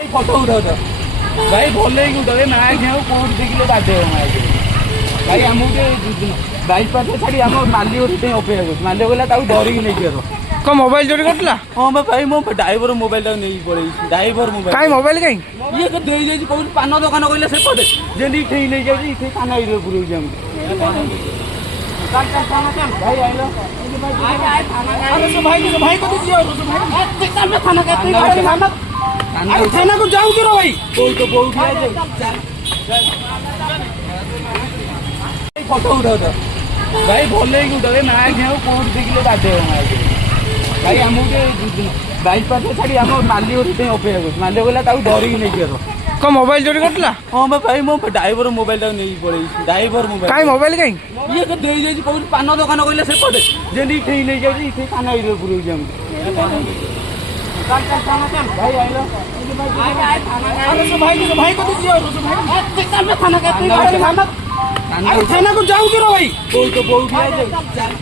Photo उठाओ तो भाई भले ही उठाओ ना घेऊ कोड देखिले बाध्य भाई आमको बाइक पास छाड़ी आम माली अपेक्षा कर माली गला डरिक नहीं कर कौन मोबाइल चोरी करला? हाँ भाई मो ड्राइवर मोबाइल नहीं पड़े ड्राइवर मोबाइल काई मोबाइल काई ये तो दे जाई कोन पान दुकान कहले से पड़े जेंदी ठेई ले जाई इथे थाना एरिया पुरो जाम भाई आइलो भाई को दीजिए थाना थाना को जाऊ जरा भाई कोई तो बोल दिया फोटो उठाओ तो भाई भले ही उठाओ ना घेऊ कोड देखिले बाध्य भाई आमको बाइक पास छाड़ी आम माली अपेक्षा कर माली गला डरिक नहीं कर कौन मोबाइल चोरी करला? हाँ भाई मो ड्राइवर मोबाइल नहीं पड़े ड्राइवर मोबाइल काई मोबाइल काई ये तो दे जाई कोन पान दुकान कहले से पड़े जेंदी ठेई ले जाई इथे थाना एरिया पुरो जाम भाई आइलो भाई को दीजिए थाना को जाऊ जरा भाई कोई तो बोल दिया